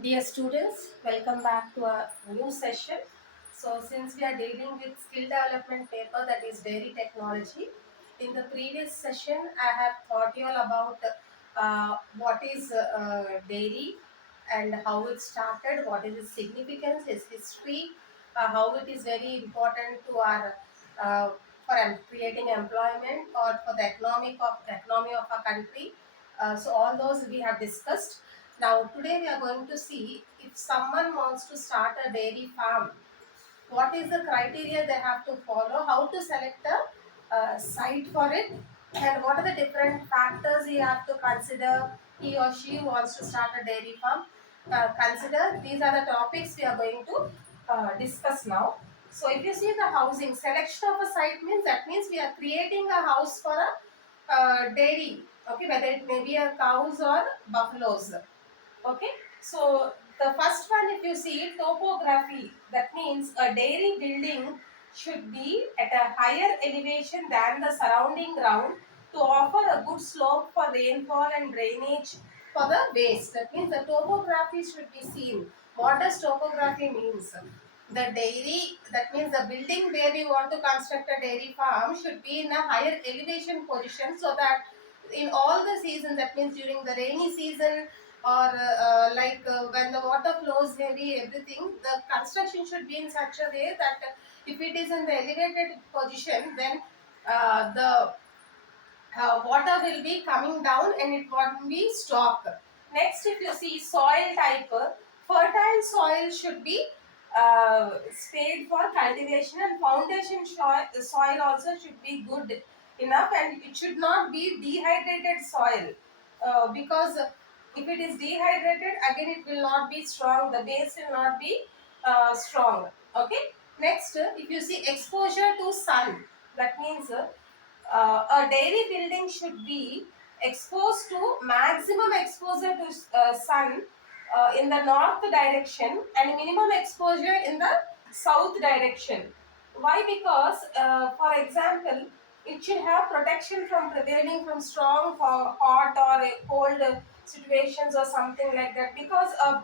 Dear students, welcome back to a new session. So, since we are dealing with skill development paper that is dairy technology, in the previous session I have taught you all about what is dairy and how it started, what is its significance, its history, how it is very important to our uh, creating employment or for the economy of our country. So all those we have discussed. Now, today we are going to see if someone wants to start a dairy farm, what is the criteria they have to follow, how to select a site for it, and what are the different factors he have to consider, he or she wants to start a dairy farm. Consider these are the topics we are going to discuss now. So, if you see the housing, selection of a site means that means we are creating a house for a dairy, okay, whether it may be a cows or buffaloes. Okay, so the first one, if you see topography, that means a dairy building should be at a higher elevation than the surrounding ground to offer a good slope for rainfall and drainage for the waste. That means the topography should be seen. What does topography means? The dairy, that means the building where you want to construct a dairy farm should be in a higher elevation position so that in all the seasons, that means during the rainy season or when the water flows heavy, everything, the construction should be in such a way that if it is in the elevated position, then the water will be coming down and it won't be stopped. Next, if you see soil type, fertile soil should be spade for cultivation, and foundation soil also should be good enough, and it should not be dehydrated soil because if it is dehydrated, again it will not be strong, the base will not be strong. Okay. Next, if you see exposure to sun, that means a dairy building should be exposed to maximum exposure to sun in the north direction and minimum exposure in the south direction. Why? Because for example, it should have protection from prevailing from strong hot or cold situations or something like that, because a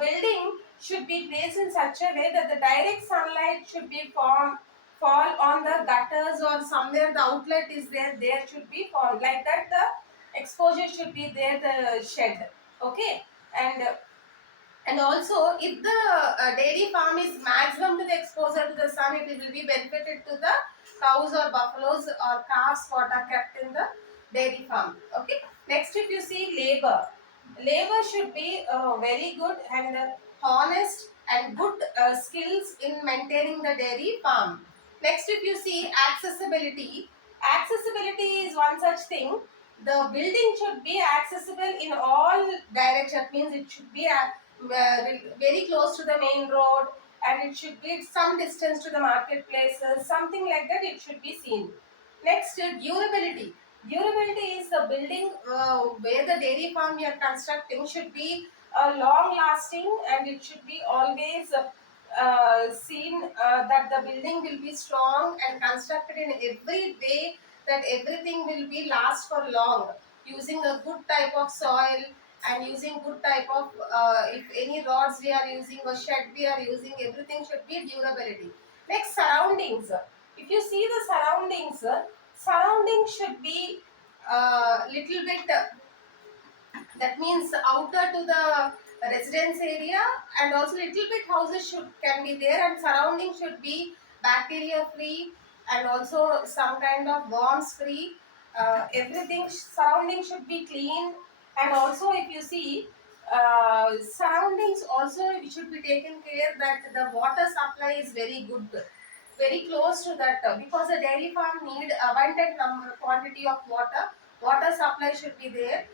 building should be placed in such a way that the direct sunlight should be fall on the gutters or somewhere the outlet is there should be fall like that, the exposure should be there, the shed. Okay. And also, if the dairy farm is maximum to the exposure to the sun, it will be benefited to the cows or buffaloes or calves what are kept in the dairy farm. Okay. Next, if you see labor should be very good and honest and good skills in maintaining the dairy farm. Next, if you see accessibility is one such thing. The building should be accessible in all directions. Means it should be very close to the main road, and it should be some distance to the marketplaces, something like that it should be seen. Next, durability. Durability is the building where the dairy farm we are constructing should be long lasting, and it should be always seen that the building will be strong and constructed in every way that everything will be last for long, using a good type of soil and using good type of if any rods we are using or shed we are using, everything should be durability. Next, surroundings. If you see the surroundings should be little bit that means outer to the residence area, and also little bit houses should can be there, and surrounding should be bacteria free and also some kind of worms free. Everything surrounding should be clean, and also if you see surroundings also it should be taken care that the water supply is very good, very close to that, because a dairy farm need abundant number quantity of water supply should be there.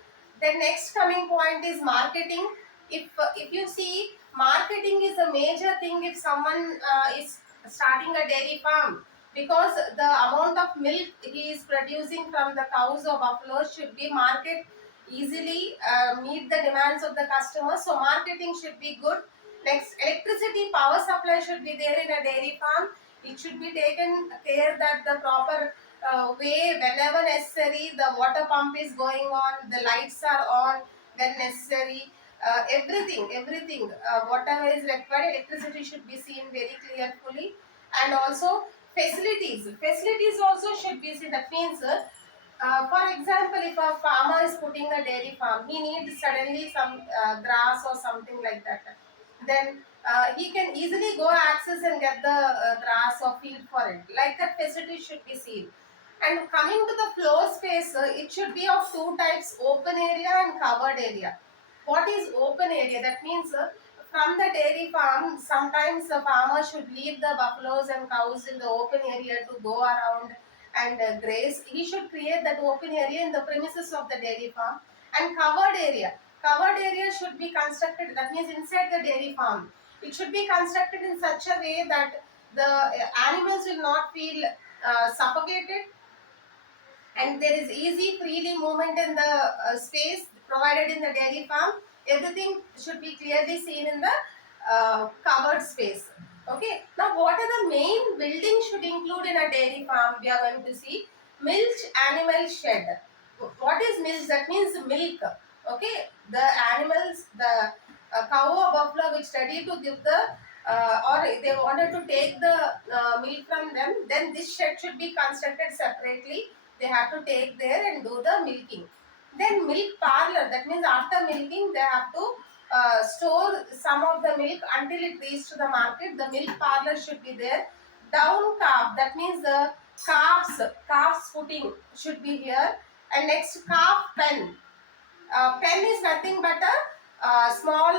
The next coming point is marketing. If you see, marketing is a major thing if someone is starting a dairy farm, because the amount of milk he is producing from the cows or buffaloes should be market easily, meet the demands of the customers. So marketing should be good. Next, electricity power supply should be there in a dairy farm. It should be taken care that the proper way, whenever necessary, the water pump is going on, the lights are on when necessary. everything, whatever is required, electricity should be seen very clearly, and also facilities also should be seen. That means, for example, if a farmer is putting a dairy farm, he needs suddenly some grass or something like that. Then he can easily go access and get the grass or feed for it. Like that, facility should be seen. And coming to the floor space, it should be of two types: open area and covered area. What is open area? That means, from the dairy farm, sometimes the farmer should leave the buffaloes and cows in the open area to go around and graze. He should create that open area in the premises of the dairy farm. And covered area. Covered area should be constructed, that means inside the dairy farm. It should be constructed in such a way that the animals will not feel suffocated, and there is easy freely movement in the space provided in the dairy farm. Everything should be clearly seen in the covered space. Okay, now what are the main buildings should include in a dairy farm? We are going to see milk animal shed. What is milk? That means milk. Okay, the animals, the cow or buffalo which ready to give the or they wanted to take the milk from them, then this shed should be constructed separately. They have to take there and do the milking. Then milk parlor, that means after milking they have to store some of the milk until it reaches to the market. The milk parlor should be there. Down calf, that means the calves footing should be here. And next, calf pen. Pen is nothing but a small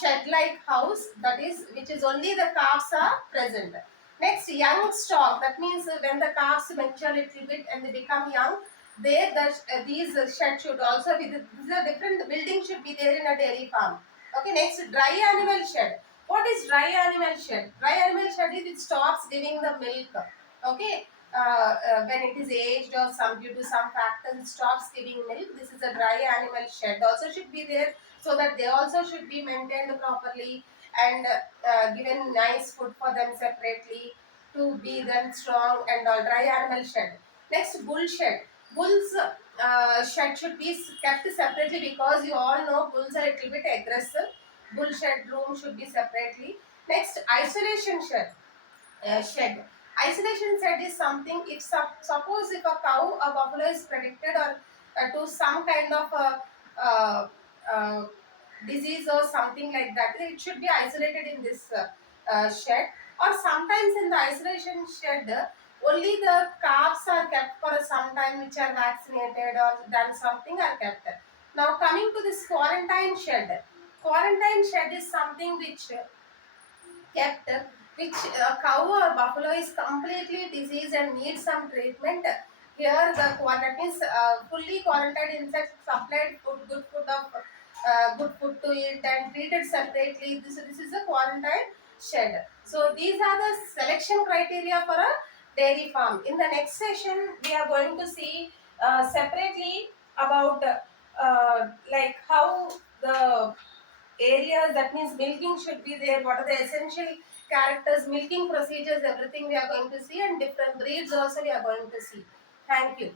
shed-like house, that is, which is only the calves are present. Next, young stock. That means when the calves mature a little bit and they become young, there these shed should also be. This is a different building should be there in a dairy farm. Okay. Next, dry animal shed. What is dry animal shed? Dry animal shed is it stops giving the milk. Okay. When it is aged or some due to some factor it stops giving milk. This is a dry animal shed. Also should be there so that they also should be maintained properly and given nice food for them separately to be them strong and all. Dry animal shed. Next, bull shed. Bulls shed should be kept separately because you all know bulls are a little bit aggressive. Bull shed room should be separately. Next, isolation shed. Shed. Isolation shed is something, if suppose if a cow or buffalo is predicted or to some kind of uh, disease or something like that, it should be isolated in this shed. Or sometimes in the isolation shed, only the calves are kept for some time, which are vaccinated or done something are kept. Now coming to this quarantine shed. Quarantine shed is something which kept, which cow or buffalo is completely diseased and needs some treatment. Here the that means fully quarantined insects, supplied food, good food to eat and treated separately. This is a quarantine shed. So these are the selection criteria for a dairy farm. In the next session, we are going to see separately about like how the areas, that means milking should be there, what are the essential characters, milking procedures, everything we are going to see, and different breeds also we are going to see. Thank you.